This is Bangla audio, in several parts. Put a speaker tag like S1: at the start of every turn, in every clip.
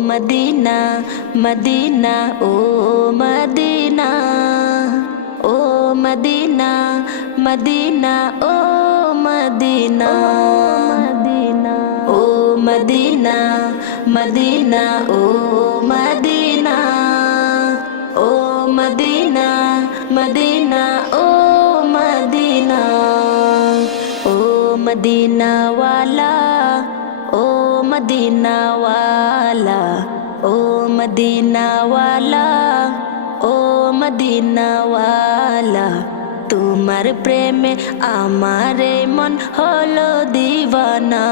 S1: মদিনা মদিনা ও মদিনা ও মদিনা মদিনা ও মদিনা মদিনা ও মদিনা মদিনা ও মদিনা ও মদিনা মদিনা ও মদিনা ও মদিনা ওয়ালা মদিনা ওয়ালা ও মদিনা ওয়ালা ও মদিনা ওয়ালা তোমার প্রেমে আমারে মন হলো দিবানা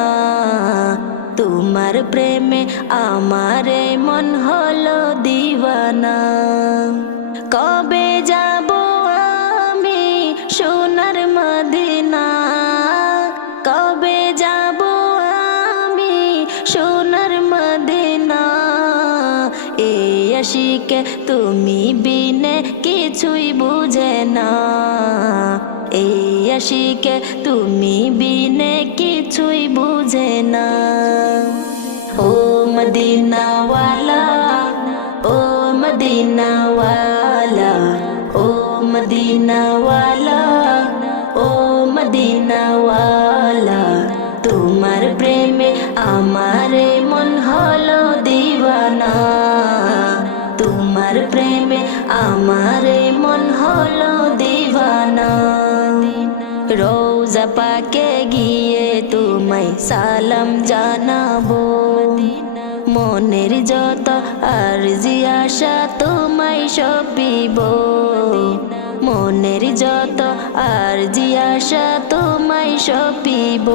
S1: তোমার প্রেমে আমারে মন হলো দিবানা কবে আশিকে তুমি বিনে কিছুই বুঝে না। এই আশিকে তুমি বিনে কিছুই বুঝে না। ও মদিনাওয়ালা ও মদিনাওয়ালা ও মদিনাওয়ালা। সালাম জানাব। মনের যত আর আশা তোমায় সপিব মনের যত আর আশা তোমায় সপিব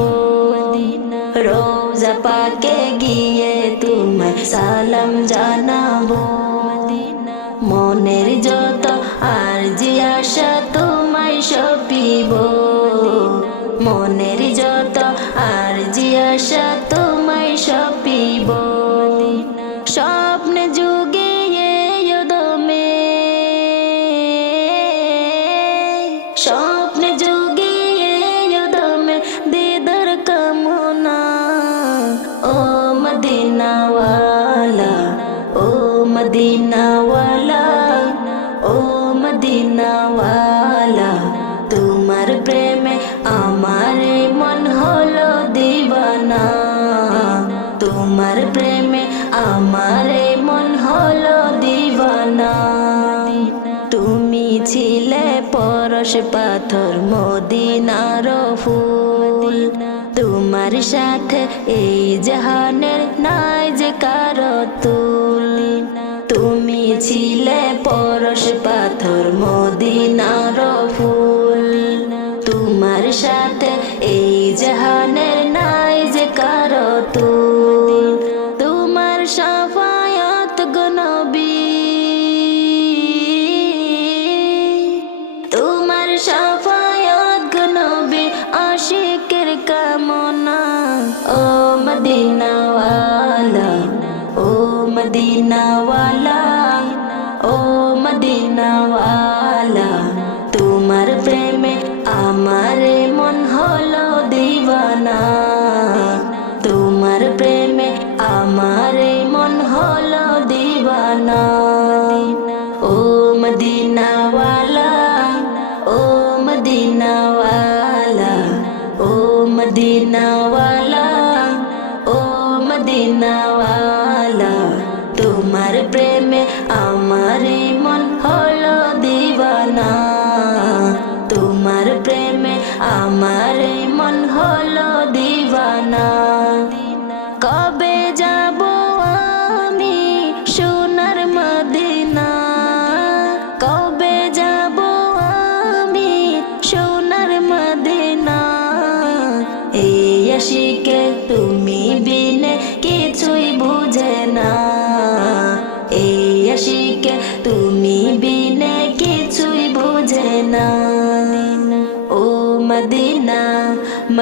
S1: রোজা পাকে গিয়ে তোমায় সালাম জানাব। মনের যত আর আশা তোমায় সপিব মনের আশা তোমায় সপিব। স্বপ্ন যুগে দমে। স্বপ্ন যুগে দমে। দিদার কামনা ও মদিনাওয়ালা। তোমার প্রেমে আমারে মন হলো দিবানা। তুমি ছিলে পরশ পাথর, মদিনার ফুল। তোমার সাথে এই জাহানের নাই যে কারও তুল। তুমি ছিলে পরশ পাথর, মদিনার ফুল। তোমার সাথে এই জাহানের নাই যে কারও তুল। মদিনাওয়ালা ও মদিনাওয়ালা তোমার প্রেমে আমারে মন হলো দিবানা তোমার প্রেমে আমারে মন হলো দিবানা ও মদিনাওয়ালা ও মদিনাওয়ালা ও মদিনাওয়ালা ও মদিনাওয়ালা তোমার প্রেমে আমারে মন হলো দিবানা তোমার প্রেমে আমারে মন হলো দিবানা কবে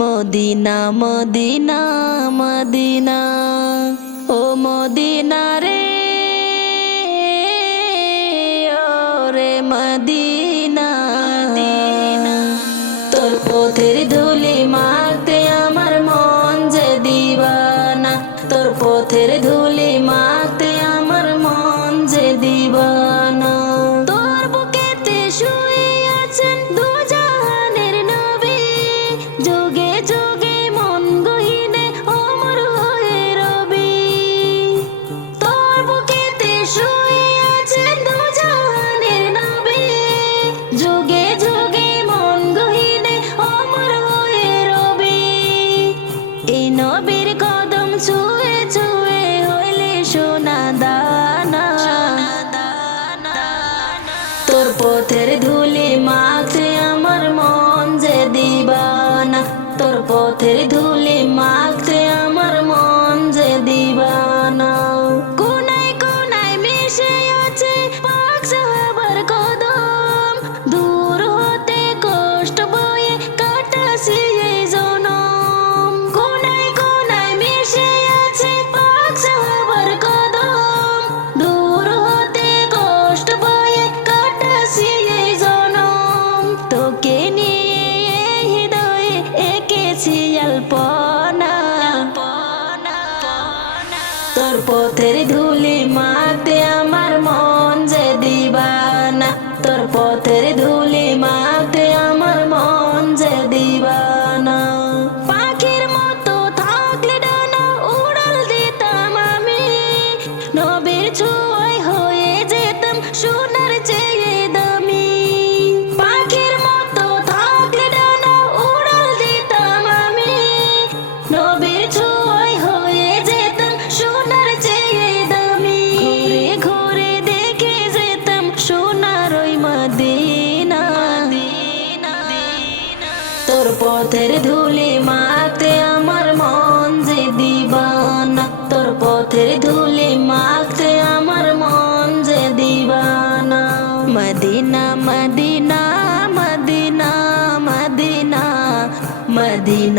S1: মদিনা মদিনা মদিনা ও মদিনা রে রে মদিনা। তোর পথের ধুলি মারতে আমার মন যে দিবানা তোর পথের ধুলি মারতে পথের ধুলি মা